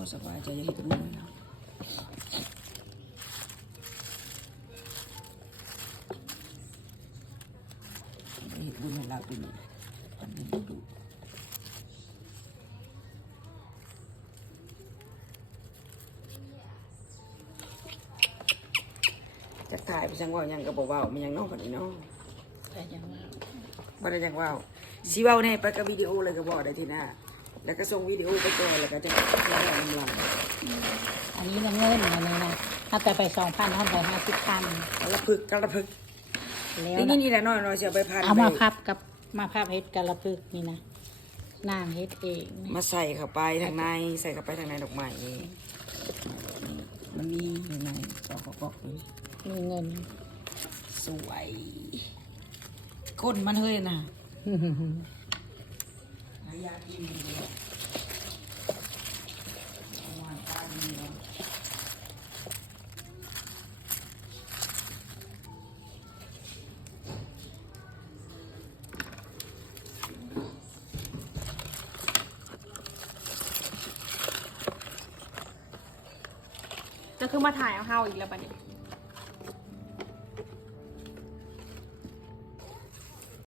อสบายใจจะเห็นบุญนะเห็นบุญให้เราเป็นอันนี้ดูจะถ่ายไปจังว่ายังกระบอกว่ามันยังน้องคนนี้น้องแต่ยังว่าบ่ได้ยังว่าสีว่าเนี่ยไปกับวิดีโอเลยก็บอกได้ทีหน้าแล้วก็ส่งวิดีโอไปตัวแล้วก็จะได้กำลังอันนี้มันเงินอันนี้นะถ้าแต่ไป2,000ท่านไป50,000กระพึกแล้วนี่แหละน้อยๆเสียไปพันเอามาพับกับมาพับเฮ็ดกระพึกนี่นะนางเฮ็ดเองมาใส่เข้าไปทางในใส่เข้าไปทางในดอกไม้นี่มันมีอยู่ในกอกมีเงินสวยก้นมันเฮ้ยนะอยากกินก็คือมาถ่ายเอาเฮาอีกแล้วบัดนี้